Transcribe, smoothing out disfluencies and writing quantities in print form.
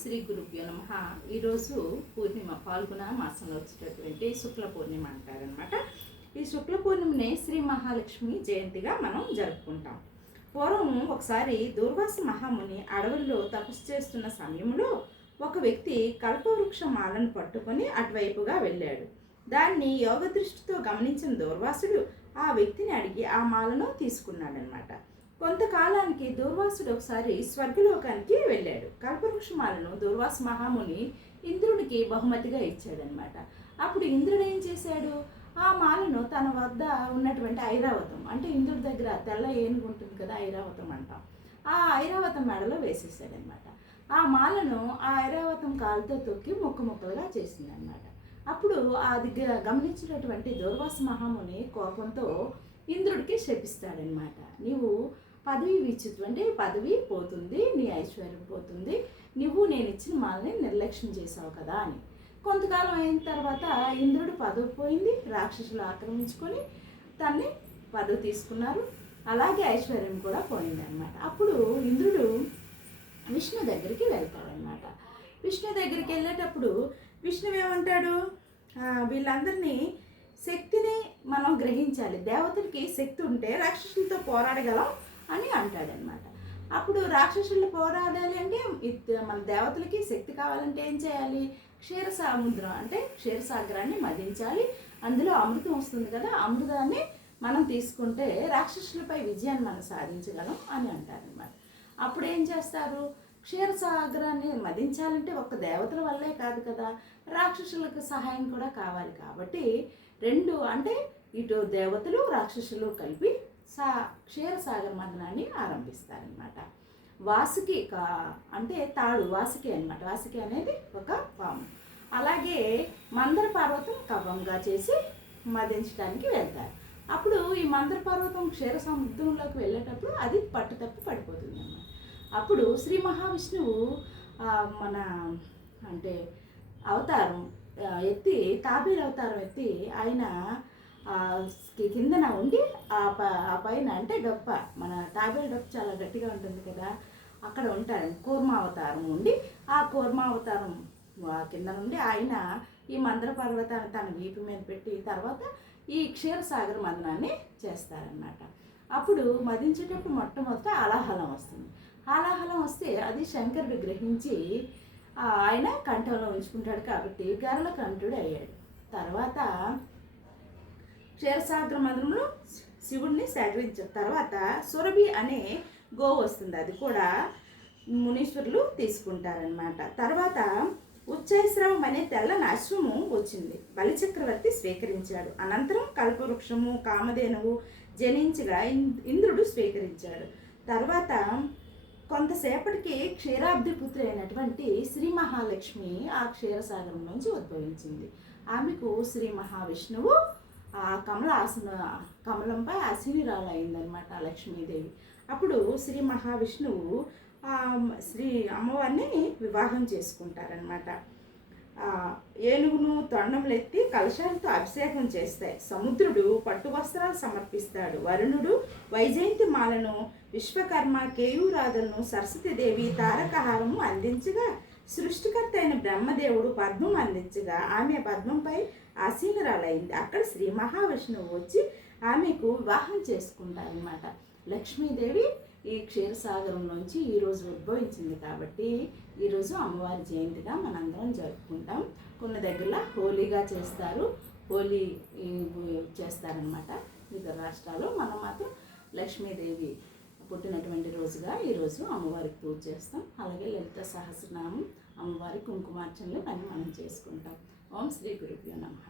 శ్రీ గురుభ్యో నమః. ఈరోజు పూర్ణిమ, పాల్గొన మాసంలో వచ్చేటటువంటి శుక్ల పూర్ణిమ అంటారనమాట. ఈ శుక్ల పూర్ణిమని శ్రీ మహాలక్ష్మి జయంతిగా మనం జరుపుకుంటాం. పూర్వం ఒకసారి దూర్వాస మహాముని అడవుల్లో తపస్సు చేస్తున్న సమయంలో ఒక వ్యక్తి కల్పవృక్ష మాలను పట్టుకొని అటువైపుగా వెళ్ళాడు. దాన్ని యోగ దృష్టితో గమనించిన దూర్వాసుడు ఆ వ్యక్తిని అడిగి ఆ మాలను తీసుకున్నాడనమాట. కొంతకాలానికి దూర్వాసుడు ఒకసారి స్వర్గలోకానికి వెళ్ళాడు. కల్పవృక్షమాలను దూర్వాస మహాముని ఇంద్రుడికి బహుమతిగా ఇచ్చాడనమాట. అప్పుడు ఇంద్రుడు ఏం చేశాడు, ఆ మాలను తన వద్ద ఉన్నటువంటి ఐరావతం, అంటే ఇంద్రుడి దగ్గర తెల్ల ఏనుగు ఉంటుంది కదా, ఐరావతం అంటాం, ఆ ఐరావతం మెడలో వేసేసాడనమాట. ఆ మాలను ఆ ఐరావతం కాలుతో తొక్కి ముక్కలుగా చేసిందనమాట. అప్పుడు అది గమనించినటువంటి దూర్వాస మహాముని కోపంతో ఇంద్రుడికి శపిస్తాడనమాట. నీవు పదవి విచ్యుతు, అంటే పదవి పోతుంది, నీ ఐశ్వర్యం పోతుంది, నువ్వు నేను ఇచ్చిన మాలని నిర్లక్ష్యం చేసావు కదా అని. కొంతకాలం అయిన తర్వాత ఇంద్రుడు పదవి పోయింది, రాక్షసులు ఆక్రమించుకొని తన్ని పదవి తీసుకున్నారు, అలాగే ఐశ్వర్యం కూడా పోయింది అనమాట. అప్పుడు ఇంద్రుడు విష్ణు దగ్గరికి వెళ్తాడనమాట. విష్ణు దగ్గరికి వెళ్ళేటప్పుడు విష్ణువు ఏమంటాడు, వీళ్ళందరినీ శక్తిని మనం గ్రహించాలి, దేవతలకి శక్తి ఉంటే రాక్షసులతో పోరాడగలం అని అంటాడనమాట. అప్పుడు రాక్షసులు పోరాడాలి అంటే మన దేవతలకి శక్తి కావాలంటే ఏం చేయాలి, క్షీరసముద్రం అంటే క్షీరసాగరాన్ని మదించాలి, అందులో అమృతం వస్తుంది కదా, అమృతాన్ని మనం తీసుకుంటే రాక్షసులపై విజయాన్ని మనం సాధించగలం అని అంటారనమాట. అప్పుడు ఏం చేస్తారు, క్షీరసాగరాన్ని మదించాలంటే ఒక్క దేవతల వల్లే కాదు కదా, రాక్షసులకు సహాయం కూడా కావాలి. కాబట్టి రెండు, అంటే ఇటు దేవతలు రాక్షసులు కలిపి క్షీరసాగర మదనాన్ని ఆరంభిస్తారనమాట. వాసుకి అంటే తాడు వాసుకి అనమాట. వాసుకి అనేది ఒక పాము. అలాగే మందర పర్వతం కవ్వంగా చేసి మదించడానికి వెళ్తారు. అప్పుడు ఈ మందర పర్వతం క్షీర సముద్రంలోకి వెళ్ళేటప్పుడు అది పట్టుతప్పి పడిపోతుంది అన్నమాట. అప్పుడు శ్రీ మహావిష్ణువు మన అంటే అవతారం ఎత్తి, తాబేలు అవతారం ఎత్తి ఆయన కిందన ఉండి ఆ పైన, అంటే డొప్ప, మన తాబేలు డొప్ప చాలా గట్టిగా ఉంటుంది కదా, అక్కడ ఉంటాడు. కూర్మావతారం ఉండి ఆ కూర్మావతారం కింద నుండి ఆయన ఈ మందర పర్వతాన్ని తన వీపు మీద పెట్టి తర్వాత ఈ క్షీరసాగర మదనాన్ని చేస్తారనమాట. అప్పుడు మదించేటప్పుడు మొట్టమొదట అలాహలం వస్తుంది. అలాహలం వస్తే అది శంకరుడు గ్రహించి ఆయన కంఠంలో ఉంచుకుంటాడు కాబట్టి గరళ కంఠుడు అయ్యాడు. తర్వాత క్షీరసాగర మదనంలో శివుడిని సేకరించారు. తర్వాత సురభి అనే గోవు వస్తుంది, అది కూడా మునీశ్వరులు తీసుకుంటారనమాట. తర్వాత ఉచ్చైశ్రవం అనే తెల్లని అశ్వము వచ్చింది, బలిచక్రవర్తి స్వీకరించాడు. అనంతరం కల్పవృక్షము కామధేనువు జనించగా ఇంద్రుడు స్వీకరించాడు. తర్వాత కొంతసేపటికి క్షీరాబ్ది పుత్రి అయినటువంటి శ్రీ మహాలక్ష్మి ఆ క్షీరసాగరం నుంచి ఉద్భవించింది. ఆమెకు శ్రీ మహావిష్ణువు ఆ కమలంపై అసినిరాలు అయిందనమాట లక్ష్మీదేవి. అప్పుడు శ్రీ మహావిష్ణువు శ్రీ అమ్మవారిని వివాహం చేసుకుంటారనమాట. ఏనుగును తొండములెత్తి కలశాలతో అభిషేకం చేస్తాయి. సముద్రుడు పట్టు వస్త్రాలు సమర్పిస్తాడు. వరుణుడు వైజయంతి మాలను, విశ్వకర్మ కేయూరాధలను, సరస్వతీదేవి తారకహారము అందించగా, సృష్టికర్త అయిన బ్రహ్మదేవుడు పద్మం అందించగా ఆమె పద్మంపై ఆసీనురాలైంది. అక్కడ శ్రీ మహావిష్ణువు వచ్చి ఆమెకు వివాహం చేసుకుంటారనమాట. లక్ష్మీదేవి ఈ క్షీరసాగరం నుంచి ఈరోజు ఉద్భవించింది కాబట్టి ఈరోజు అమ్మవారి జయంతిగా మనందరం జరుపుకుంటాం. కొన్ని దగ్గరలో హోలీగా చేస్తారు, హోలీ చేస్తారనమాట ఇతర రాష్ట్రాల్లో. మనం మాత్రం లక్ష్మీదేవి పుట్టినటువంటి రోజుగా ఈరోజు అమ్మవారికి పూజ చేస్తాం. అలాగే లలిత సహస్రనామం, అమ్మవారి కుంకుమార్చనలు అని మనం చేసుకుంటాం. ఓం శ్రీ గురుభ్యో నమః.